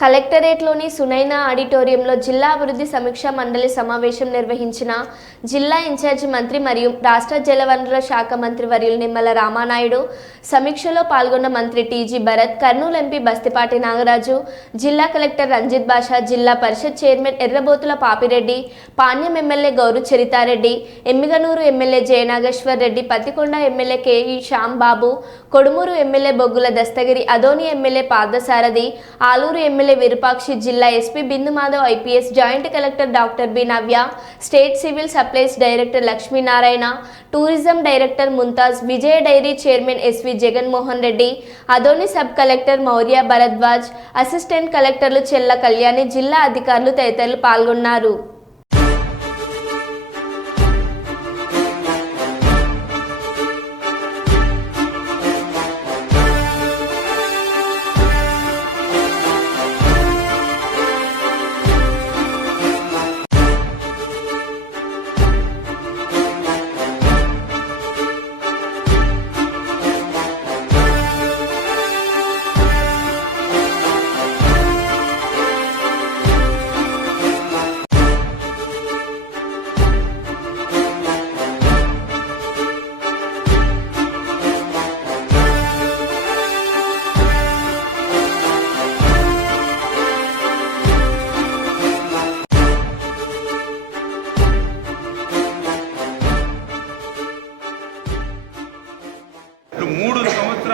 కలెక్టరేట్లోని సునైనా ఆడిటోరియంలో జిల్లా అభివృద్ధి సమీక్షా మండలి సమావేశం నిర్వహించిన జిల్లా ఇన్ఛార్జి మంత్రి మరియు రాష్ట్ర జలవనరుల శాఖ మంత్రి వర్యులు నిమ్మల రామానాయుడు సమీక్షలో పాల్గొన్న మంత్రి T G Bharath Kurnool M P Bastipati Nagaraju జిల్లా కలెక్టర్ రంజిత్ బాషా జిల్లా పరిషత్ chairman Errabothula Papireddy Panyam M L A Gowru Charithareddy Emmiganur M L A Jayanageswar Reddy Pattikonda M L A K E Shyambabu Kodumur M L A Boggula Dastagiri Adoni M L A Parthasarathi Alur M L A Virupakshi జిల్లా S P Bindu Madhav I P S joint collector doctor B Navya state civil supplies director Lakshminarayana tourism director Mumtaz Vijaya dairy chairman S V Jaganmohan Reddy Adoni sub collector Maurya Bharadwaj assistant కలెక్టర్లు చెల్ల కళ్యాణి జిల్లా అధికారులు తదితరులు పాల్గొన్నారు.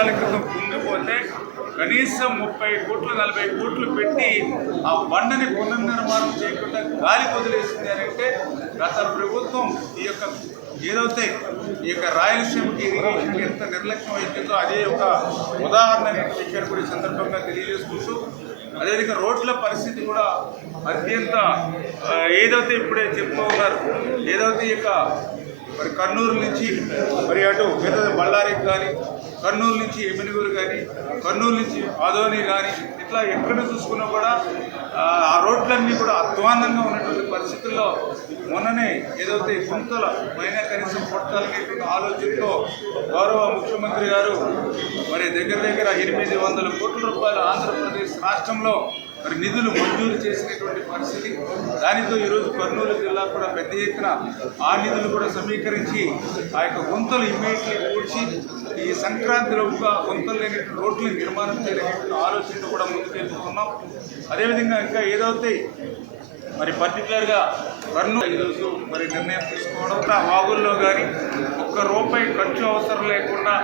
సంవత్సరాల క్రితం కుంగిపోతే కనీసం ముప్పై కోట్లు నలభై కోట్లు పెట్టి ఆ బండని పునర్నిర్మాణం చేయకుండా గాలి వదిలేసింది అని అంటే గత ప్రభుత్వం ఈ యొక్క ఏదైతే ఈ యొక్క రాయలసీమకి ఇరిగేషన్కి ఎంత నిర్లక్ష్యం అయిపోయిందో అదే ఒక ఉదాహరణ నేను విషయాన్ని కూడా సందర్భంగా తెలియజేసుకుంటూ. అదేవిధంగా రోడ్ల పరిస్థితి కూడా అత్యంత ఏదైతే ఇప్పుడే చెప్తూ ఉన్నారు ఏదైతే ఈ యొక్క మరి కర్నూలు నుంచి మరి అటు పెద్ద బళ్ళారికి కానీ కర్నూలు నుంచి ఎమ్మినిగూరు కానీ కర్నూలు నుంచి ఆదోని కానీ ఇట్లా ఎక్కడ చూసుకున్నా కూడా ఆ, రోడ్లన్నీ కూడా అధ్వానంగా ఉన్నటువంటి పరిస్థితుల్లో మొన్ననే ఏదైతే గుంతల పైన కనీసం కొట్టాలనేటువంటి ఆలోచనతో గౌరవ ముఖ్యమంత్రి గారు మరి దగ్గర దగ్గర ఎనిమిది వందల కోట్ల రూపాయలు ఆంధ్రప్రదేశ్ రాష్ట్రంలో మరి నిధులు మంజూరు చేసినటువంటి పరిస్థితి. దానితో ఈరోజు కర్నూలు జిల్లా కూడా పెద్ద ఎత్తున ఆ నిధులు కూడా సమీకరించి ఆ యొక్క గుంతలు ఇమ్మీడియట్లీ పూడ్చి ఈ సంక్రాంతిలో గుంతలు లేనటువంటి రోడ్లు నిర్మాణం చేయలేనటువంటి ఆలోచనలు కూడా ముందుకెళ్తున్నాం అదేవిధంగా ఇంకా ఏదైతే మరి పర్టికులర్గా కర్నూలు ఈరోజు మరి నిర్ణయం తీసుకోవడం వాగుల్లో కానీ ఒక్క రూపాయి ఖర్చు అవసరం లేకుండా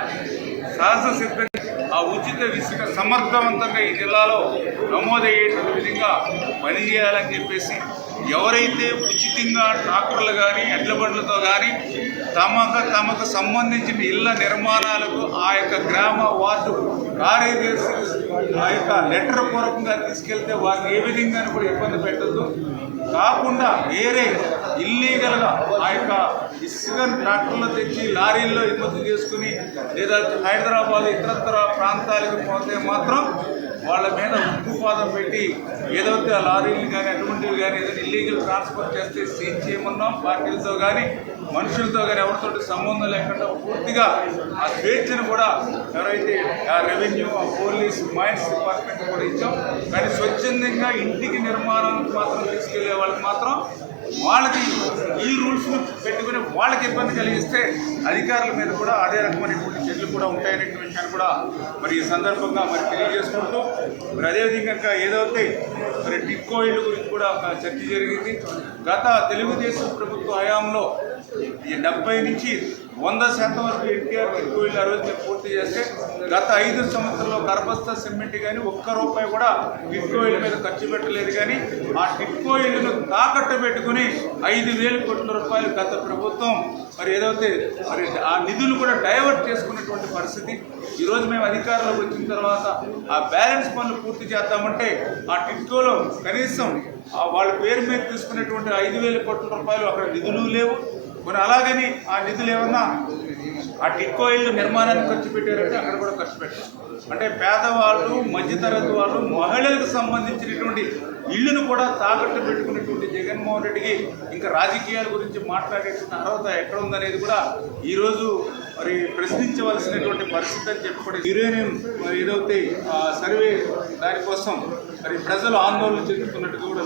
సహజ సిద్ధంగా ఆ ఉచిత ఇసుక సమర్థవంతంగా ఈ జిల్లాలో నమోదయ్యేటువంటి విధంగా పనిచేయాలని చెప్పేసి ఎవరైతే ఉచితంగా ట్రాక్టర్లు కానీ ఎడ్ల బండ్లతో కానీ తమకు తమకు సంబంధించిన ఇళ్ళ నిర్మాణాలకు ఆ యొక్క గ్రామ వార్డు కార్యదర్శి ఆ యొక్క లెటర్ పూర్వకంగా తీసుకెళ్తే వారిని ఏ విధంగా కూడా ఇబ్బంది పెట్టద్దు. కాకుండా వేరే ఇల్లీగల్గా ఆ యొక్క ఇసుకను ట్రాక్టర్లో తెచ్చి లారీల్లో ఎగుమతి చేసుకుని లేదా హైదరాబాద్ ఇతరత్ర ప్రాంతాలకు పోతే మాత్రం వాళ్ళ మీద ఉక్కుపాదం పెట్టి ఏదైతే ఆ లారీలు కానీ అటువంటివి కానీ ఏదైనా ఇల్లీగల్ ట్రాన్స్పోర్ట్ చేస్తే సీజ్ చేయమన్నాం. పార్టీలతో కానీ మనుషులతో కానీ ఎవరితో సంబంధం లేకుండా పూర్తిగా ఆ స్వేచ్ఛను కూడా ఎవరైతే ఆ రెవెన్యూ ఆ పోలీస్ మైన్స్ డిపార్ట్మెంట్ కూడా ఇచ్చాం. కానీ స్వచ్ఛందంగా ఇంటికి నిర్మాణానికి మాత్రం తీసుకెళ్ళే వాళ్ళకి మాత్రం వాళ్ళకి ఈ రూల్స్ పెట్టుకుని వాళ్ళకి ఇబ్బంది కలిగిస్తే అధికారుల మీద కూడా అదే రకమైనటువంటి చర్యలు కూడా ఉంటాయనేటువంటి విషయాన్ని కూడా మరి ఈ సందర్భంగా మరి తెలియజేసుకుంటూ మరి అదేవిధంగా ఇంకా ఏదైతే మరి టిక్కో గురించి కూడా ఒక చర్చ జరిగింది. గత తెలుగుదేశం ప్రభుత్వ హయాంలో ఈ డెబ్బై నుంచి వంద శాతం వరకు ఎన్టీఆర్ టిక్కో ఇల్లు ఆ పూర్తి చేస్తే గత ఐదు సంవత్సరాల్లో గర్భస్థ సిమెంట్ కానీ ఒక్క రూపాయి కూడా టిక్కో మీద ఖర్చు పెట్టలేదు కానీ ఆ టిక్కో తాకట్టు పెట్టుకుని ఐదు వేల కోట్ల రూపాయలు గత ప్రభుత్వం మరి ఏదైతే మరి ఆ నిధులు కూడా డైవర్ట్ చేసుకున్నటువంటి పరిస్థితి ఈరోజు మేము అధికారంలోకి వచ్చిన తర్వాత ఆ బ్యాలెన్స్ పనులు పూర్తి చేద్దామంటే ఆ టిట్కోలో కనీసం ఆ వాళ్ళ పేరు మీద తీసుకునేటువంటి ఐదు వేల కోట్ల రూపాయలు అక్కడ నిధులు లేవు. మరి అలాగని ఆ నిధులు ఏమన్నా ఆ టిక్కో ఇల్లు నిర్మాణానికి ఖర్చు పెట్టారంటే అక్కడ కూడా ఖర్చు పెట్టారు. అంటే పేదవాళ్ళు మధ్యతరగతి వాళ్ళు మహిళలకు సంబంధించినటువంటి ఇల్లును కూడా తాకట్టు పెట్టుకున్నటువంటి జగన్మోహన్ రెడ్డికి ఇంకా రాజకీయాల గురించి మాట్లాడేటువంటి అర్హత ఎక్కడ ఉందనేది కూడా ఈరోజు మరి ప్రశ్నించవలసినటువంటి పరిస్థితి అని చెప్పి యురేనియం మరి ఏదైతే సర్వే దానికోసం మరి ప్రజలు ఆందోళన చెందుతున్నట్టుగా కూడా